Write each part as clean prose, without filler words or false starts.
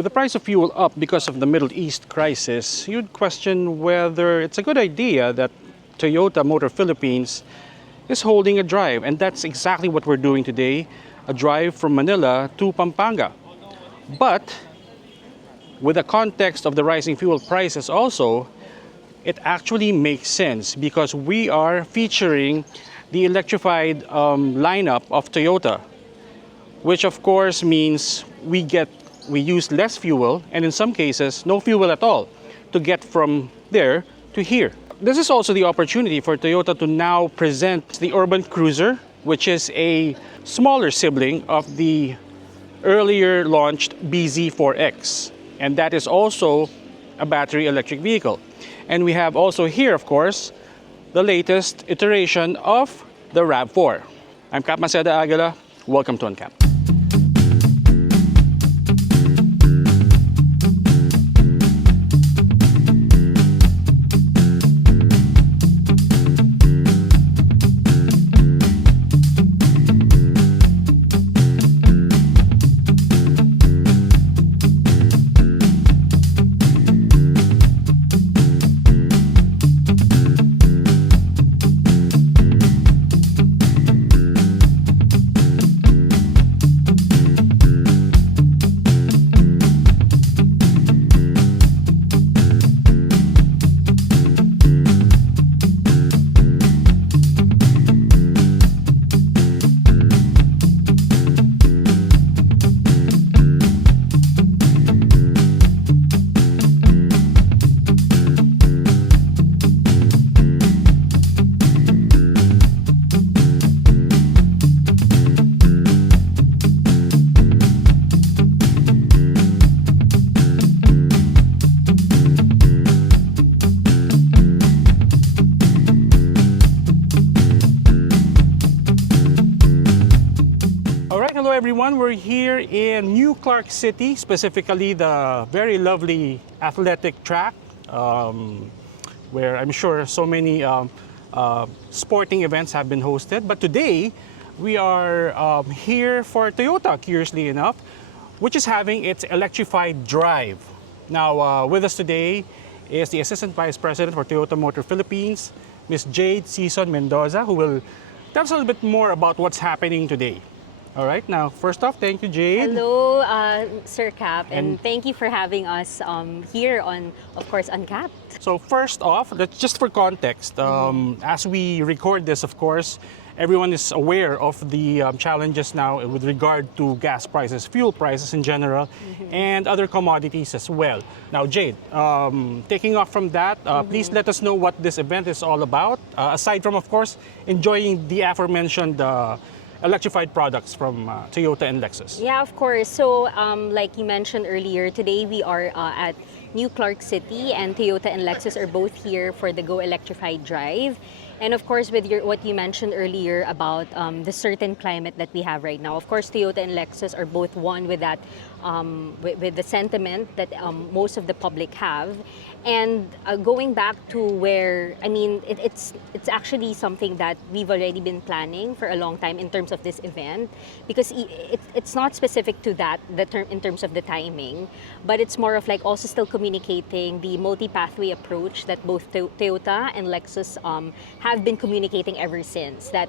With the price of fuel up because of the Middle East crisis, you'd question whether it's a good idea that Toyota Motor Philippines is holding a drive. And that's exactly what we're doing today, a drive from Manila to Pampanga. But with the context of the rising fuel prices also, it actually makes sense because we are featuring the electrified lineup of Toyota, which of course means we use less fuel, and in some cases no fuel at all, to get from there to here. This is also the opportunity for Toyota to now present the Urban Cruiser, which is a smaller sibling of the earlier launched BZ4X, and that is also a battery electric vehicle. And we have also here, of course, the latest iteration of the RAV4. I'm Cap Maceda Aguila. Welcome to Uncap. Hello everyone, we're here in New Clark City, specifically the very lovely athletic track where I'm sure so many sporting events have been hosted. But today we are here for Toyota, curiously enough, which is having its electrified drive. Now with us today is the Assistant Vice President for Toyota Motor Philippines, Ms. Jade Sison-Mendoza, who will tell us a little bit more about what's happening today. All right, now first off, thank you, Jade. Hello, Sir Cap, and thank you for having us here on, of course, Uncapped. So first off, that's just for context. As we record this, of course, everyone is aware of the challenges now with regard to gas prices, fuel prices in general, and other commodities as well. Now, Jade, taking off from that, please let us know what this event is all about, aside from, of course, enjoying the aforementioned electrified products from Toyota and Lexus. Yeah, of course. So, like you mentioned earlier, today we are at New Clark City, and Toyota and Lexus are both here for the Go Electrified Drive. And of course, with what you mentioned earlier about the certain climate that we have right now, of course, Toyota and Lexus are both one with that, with the sentiment that most of the public have. And going back to where, I mean, it's actually something that we've already been planning for a long time in terms of this event, because it's not specific to that, in terms of the timing, but it's more of like also still communicating the multi-pathway approach that both Toyota and Lexus have been communicating ever since. That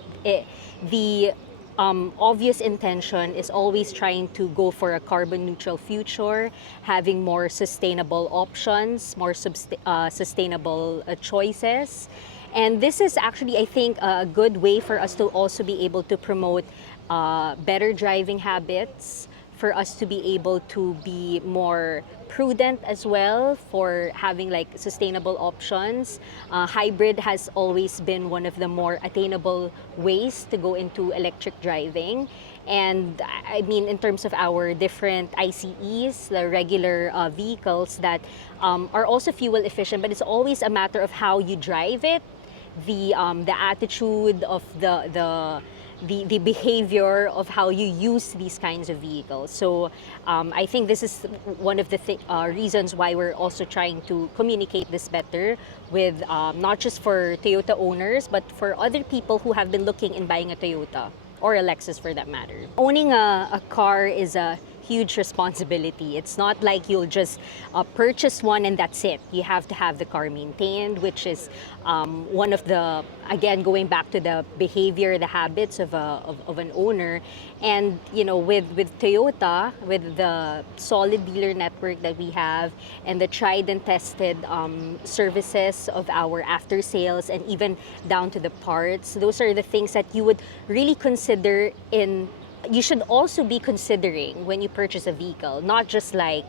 the obvious intention is always trying to go for a carbon neutral future, having more sustainable options, more sustainable choices. And this is actually, I think, a good way for us to also be able to promote better driving habits, for us to be able to be more prudent as well, for having like sustainable options. Hybrid has always been one of the more attainable ways to go into electric driving. And I mean, in terms of our different ICEs, the regular vehicles that are also fuel efficient, but it's always a matter of how you drive it, the attitude of the behavior of how you use these kinds of vehicles. So I think this is one of the reasons why we're also trying to communicate this better with not just for Toyota owners, but for other people who have been looking in buying a Toyota or a Lexus for that matter. Owning a car is a huge responsibility. It's not like you'll just purchase one and that's it. You have to have the car maintained, which is one of the, again, going back to the behavior, the habits of, of an owner. And, you know, with Toyota, with the solid dealer network that we have and the tried and tested services of our after sales and even down to the parts, those are the things that you would really consider in, you should also be considering when you purchase a vehicle, not just like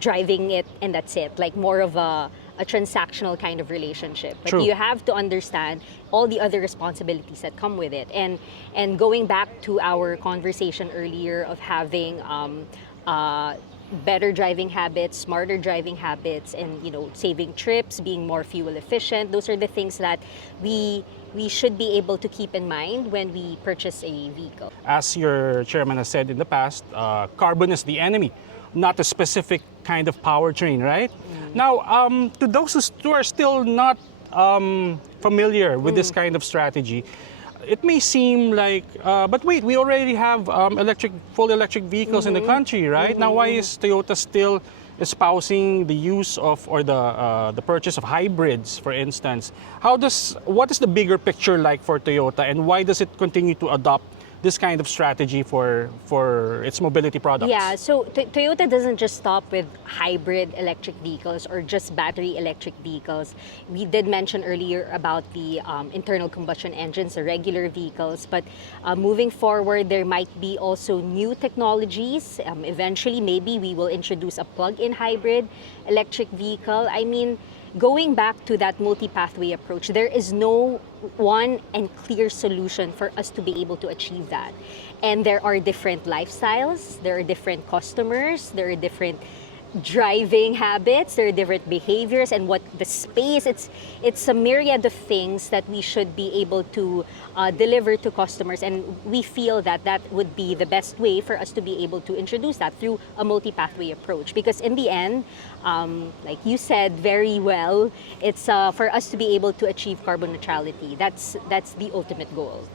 driving it and that's it, like more of a transactional kind of relationship. But True. you have to understand all the other responsibilities that come with it. And going back to our conversation earlier of having better driving habits, smarter driving habits, and, you know, saving trips, being more fuel efficient, those are the things that we should be able to keep in mind when we purchase a vehicle. As your chairman has said in the past, carbon is the enemy, not a specific kind of powertrain, right? Now, to those who are still not familiar with this kind of strategy, it may seem like, but wait, we already have full electric vehicles in the country, right? Now, why is Toyota still espousing the use of, or the purchase of hybrids, for instance? What is the bigger picture like for Toyota, and why does it continue to adopt this kind of strategy for its mobility products? Yeah, so Toyota doesn't just stop with hybrid electric vehicles or just battery electric vehicles. We did mention earlier about the internal combustion engines, the regular vehicles, but moving forward, there might be also new technologies. Eventually, maybe we will introduce a plug-in hybrid electric vehicle. I mean, going back to that multi-pathway approach, there is no one and clear solution for us to be able to achieve that. And there are different lifestyles, there are different customers, there are different driving habits, there are different behaviors, and what the space, it's a myriad of things that we should be able to deliver to customers, and we feel that that would be the best way for us to be able to introduce that through a multi-pathway approach. Because in the end, like you said very well, it's for us to be able to achieve carbon neutrality. That's the ultimate goal.